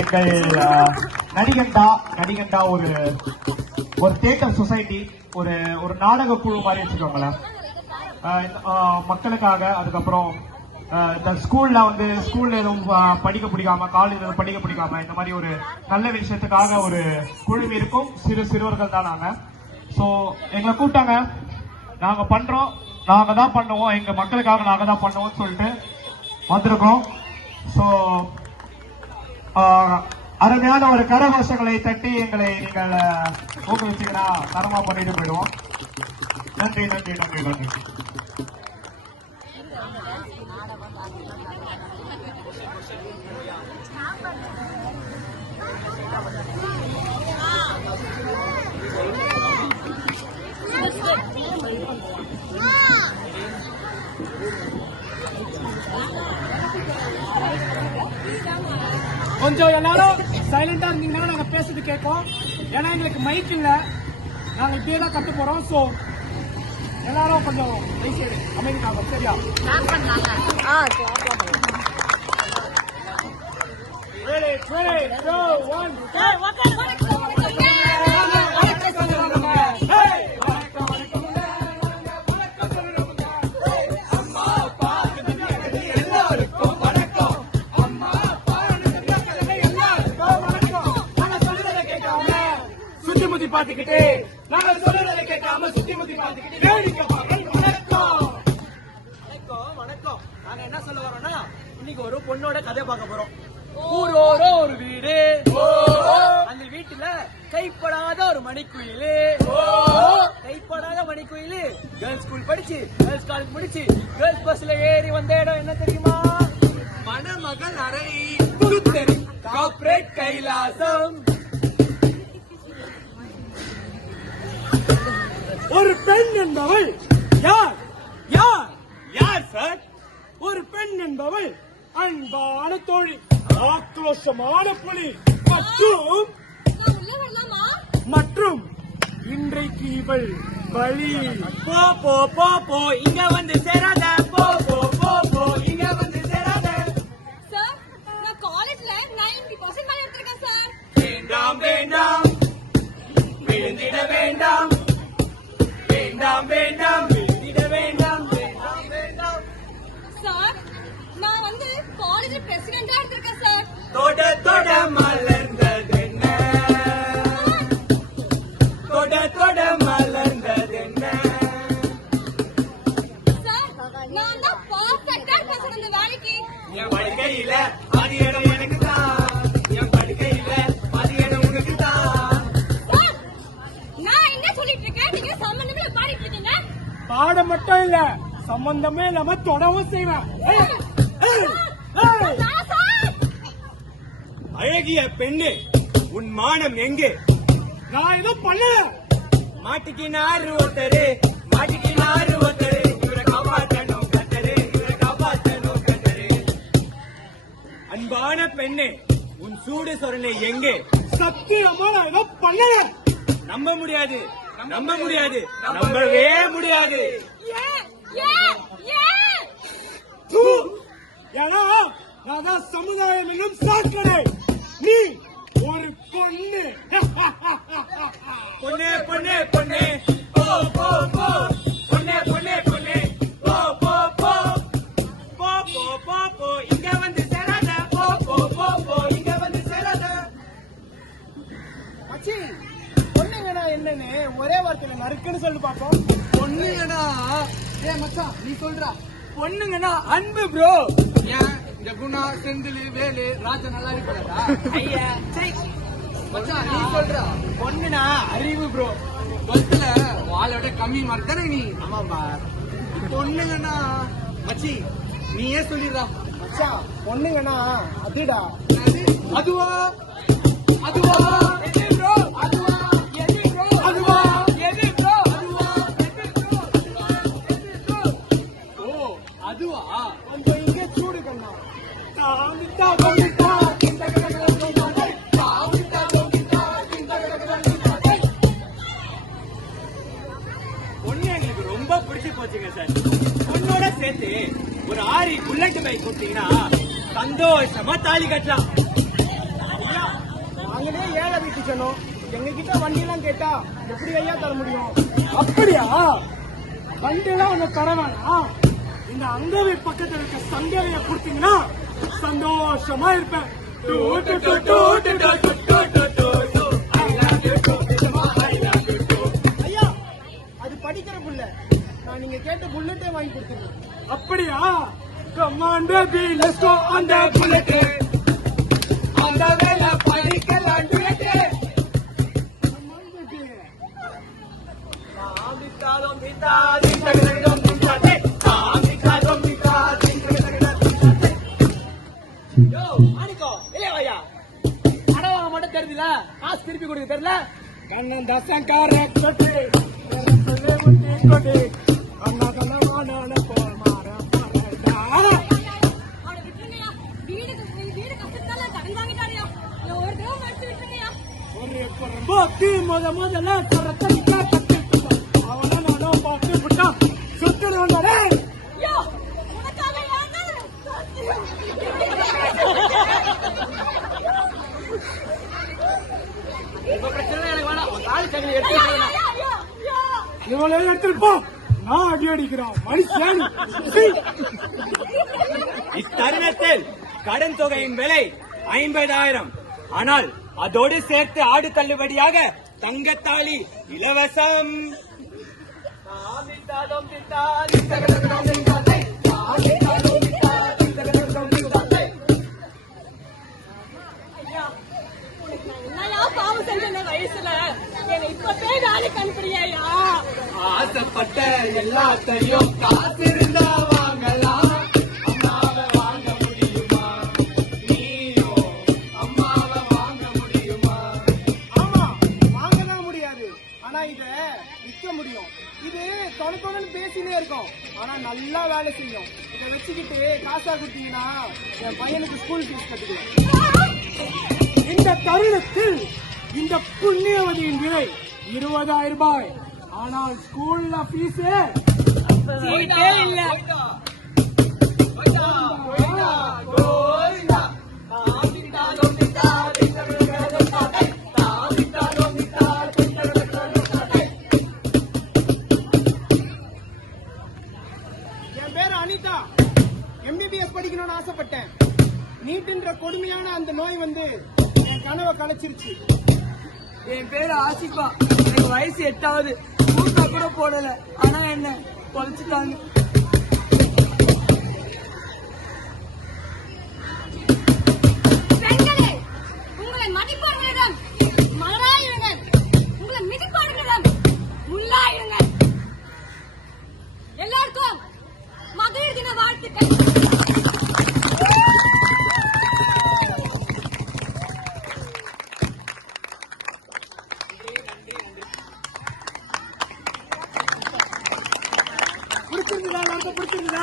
எங்கள் நடிகண்டா ஒரு theatre society, ஒரு நாடக குழு மாதிரி வச்சுக்கோங்களேன். மக்களுக்காக, அதுக்கப்புறம் இந்த ஸ்கூல்ல எதுவும் படிக்க பிடிக்காம, காலேஜ் படிக்க பிடிக்காம, இந்த மாதிரி ஒரு நல்ல விஷயத்துக்காக ஒரு குழு இருக்கும். சிறுவர்கள் தான் நாங்க. ஸோ எங்களை கூப்பிட்டாங்க, நாங்க பண்றோம், நாங்க தான் பண்ணுவோம், எங்க மக்களுக்காக நாங்க தான் பண்ணுவோம்னு சொல்லிட்டு வந்திருக்கோம். ஸோ அருமையான ஒரு கரகோஷங்களை தட்டி எங்களை நீங்கள் ஊக்குவிச்சீங்கன்னா தரமா பண்ணிட்டு போயிடுவோம். நன்றி நன்றி நன்றி நன்றி. கொஞ்சம் எல்லாரும் சைலண்டா இருந்தீங்கன்னா நாங்க பேசுறது கேட்போம். ஏன்னா எங்களுக்கு மைக் இல்ல, நாங்க இப்படியே தான் கத்து போறோம். சோ எல்லாரும் கொஞ்சம் அமைதிக்காக, சரியா? சுத்தி பாத்துக்கிட்டு நாங்க சொல்றதை கேட்காம சுத்தி முத்தி பாத்துக்கிட்டு வணக்கம். நாங்க என்ன சொல்ல வரோம்னா, இன்னைக்கு ஒரு பொண்ணோட கதை பார்க்க போறோம். ஊரோட ஒரு வீடு, அந்த வீட்டுல கைப்படாத ஒரு மணிக்குயில், கேர்ள்ஸ் ஸ்கூல் படிச்சு, கேர்ள்ஸ் காலேஜ் முடிச்சு, கேர்ள்ஸ் பஸ்ல ஏறி வந்த இடம் என்ன தெரியுமா? மணமகள் அறை, புதுத்தெரு, கார்ப்பரேட் கைலாசம். ஒரு பெண் என்பவள் யார்? யார் யார் சார்? ஒரு பெண் என்பவள் அன்பான தோழி, ஆக்ரோஷமான புலி மற்றும் இன்றைக்கு இவள் பலி. போ போ போ போ இங்க வந்து சேராத, போ போ போ போ இங்க வந்து சேராத. சார், நான் காலேஜ்ல 90% மார்க் எடுத்திருக்கேன் சார். வேண்டாம் வேண்டாம் விழுந்திட வேண்டாம், வேண்டாம் வேண்டாம் விழுந்திட வேண்டாம், வேண்டாம் வேண்டாம். சார், நான் வந்து காலேஜ் பிரசிடென்ட்டா எடுத்திருக்கேன் சார். தொட தொட மலர்ந்ததென்ன, தொட தொட மலர்ந்ததென்ன. சார், நான் தான் பர்ஃபெக்ட்டா இருப்பேன் சார் இந்த வேலைக்கு. என் படுக்கையில அது இடம் எனக்கு தான், என் படுக்கையில அது இடம் உனக்கு தான். சார், நான் என்ன சொல்லிட்டு இருக்கேன், நீங்க சம்பந்தமே பாடிட்டு இருக்கீங்க. பாட மட்டும் இல்ல, சம்பந்தமே இல்லாம தொடவும் செய்வேன். அழகிய பெண்ணு, உன் மானம் எங்கே? நான் ஏதோ பண்ணல. மாட்டிக்கினாரு ஒருத்தரு, மாட்டிக்கினாரு ஒருத்தரு, இவரை காப்பாற்றணும் கத்தரு, இவரை காப்பாற்றணும் கத்தரு. அன்பான பெண்ணே, உன் சூடு சொரணை எங்கே? சத்தியமா நான் ஏதோ பண்ணல. நம்ப முடியாது, நம்ப முடியாது, நம்பவே முடியாது. ஏன்னா நான் தான் சமுதாயம் என்னும் சாக்கடை, நீ ஒரு பொண்ணு. பொண்ணே பொண்ணே பொண்ணே போ போ போ, பொண்ணே பொண்ணே பொண்ணே போ போ போ, போ போ போ போ இங்க வந்து சேராத, போ போ போ போ இங்க வந்து சேராத. மச்சி, பொண்ணுங்கடா என்னன்னு ஒரே வார்த்தையில நறுக்குன்னு சொல்லி பாப்போம். பொண்ணுங்கடா, ஏ மச்சான் நீ சொல்றா. பொண்ணுங்கன்னா அன்பு ப்ரோ. ஏன் இந்த குணா, செந்தில், வேலு, ராஜா நல்லா இருக்காதா? ஐயா மச்சான் நீ சொல்றா. பொண்ணுனா அறிவு ப்ரோ. 12th வாளோட கம்மி மார்க் தானே நீ? ஆமாப்பா. பொண்ணுங்கன்னா மச்சி நீயே சொல்லிடுறா. மச்சான் பொண்ணுங்கன்னா அதுடா. அதுவா அதுவா எது ப்ரோ? அதுவா எது ப்ரோ? அதுவா எது ப்ரோ? அதுவா எது ப்ரோ? ஓ அதுவா? கொஞ்சம் இங்கே சூடு கண்ணா. தாமிட்டா தாமிட்டா இந்த கடகட தாமிட்டா தாமிட்டா இந்த கடகட. பொண்ணு எங்களுக்கு ரொம்ப பிடிச்சி போச்சுங்க சார். பொண்ணோட சேர்த்து ஒரு 6 புல்லட் பைக் கொடுத்தீங்கன்னா சந்தோஷமா தாலி கட்டலாம். நீங்களே ஏழை வீட்டு சொன்னோம், எங்க கிட்ட வண்டி எல்லாம் கேட்டா எப்படி ஐயா தர முடியும்? அப்படியா? வண்டி எல்லாம் ஒண்ணு தர வேணாம். இந்த அங்கவை பக்கத்துல இருக்க சங்கவைய கொடுத்தீங்கன்னா சந்தோஷமா இருப்பேன். To, to, to, to, to, to, to, to, to, to, to. I love you, to, I love you, to. ஐயா, அது படிக்கிற புள்ள. நான் நீங்க கேட்ட புல்லட்டே வாங்கி கொடுத்துருக்கேன். அப்படியா? Come on baby, let's go on the bullet. அந்த வேலை படிக்கலாம் bullet. Come on baby. ஆமித்தாலும் மித்தாதி தகதகம் மித்தாதே. ஆமித்தாலும் மித்தாதி தகதகம் மித்தாதே. யோ, ஆனிக்கோ, இல்ல வாயா. அடவா மட்டும் தெரியுதுல, காசு திருப்பி கொடுக்க தெரியல. கண்ணன் தசங்கார கொட்டு. சொல்லு முட்டி கொட்டு. அண்ணா கண்ணமான போமார பரடா. அவனை விட்டுருங்கய்யா. வீடு கஷ்டத்தால கடன் வாங்கிட்டாரியா. ஒரு தடவை மறைச்சு விட்டுருங்கய்யா. ஒரு பரம்போக்கு முதல்ல கரத்தடிக்க கட்டிட்டு அவனை நானும் பார்த்து விட்டான். சுத்தல் வந்தாரே. யோ, உனக்காக ஏன் உங்க பிரச்சனை எனக்கு வேணாம். ஒரு தாலி சங்கிலி எடுத்து இவளே எடுத்துருப்போம். நான் அடி அடிக்கிறான் மனுஷன். இத்தருணத்தில் கடன் தொகையின் விலை 50,000. ஆனால் அதோடு சேர்த்து ஆடு தள்ளுபடியாக தங்கத்தாலி இலவசம். என்னையா பாவம் செஞ்ச இந்த வயசுல என்னை இப்பவே வேலைக்கு அனுப்புறியா? ஆசைப்பட்ட எல்லாத்தையும் காசு இருந்தா வாங்கலாம். அம்மாவை வாங்க முடியுமா? நீயும் அம்மாவை வாங்க முடியுமா? ஆமா, வாங்கதான் முடியாது. ஆனா இத விற்க முடியும். இது தொணு பேசினே இருக்கும். ஆனா நல்லா வேலை செய்யும். இதை வச்சுக்கிட்டு காசா கொடுத்தீங்கன்னா என் பையனுக்கு ஸ்கூல் ஃபீஸ் கட்டுக்கலாம். இந்த தருணத்தில் இந்த புண்ணியவதியின் விலை 20,000 ரூபாய். ஆனால் ஸ்கூல்ல ஃபீஸ் சீட்டே இல்ல. என் பேரு அனிதா. எம்பிபிஎஸ் படிக்கணும்னு ஆசைப்பட்டேன். நீட்டுன்ற கொடுமையான அந்த நோய் வந்து என் கனவை கலைச்சிருச்சு. என் பேரு ஆசிபா. எனக்கு வயசு 8ஆவது. ஊட்டா கூட போடல. ஆனா என்ன தொலைச்சிட்டாங்க. பெண்களே, உங்களை மதிப்பாளர்களிடம் மலராயிருங்கள். உங்களை மிதிப்பாளர்களிடம் முள்ளாயிருங்கள். எல்லாருக்கும் மகளிர் தின வாழ்த்துக்கள். பிடிச்சிருந்தா நமக்கு பிடிச்சிருந்தா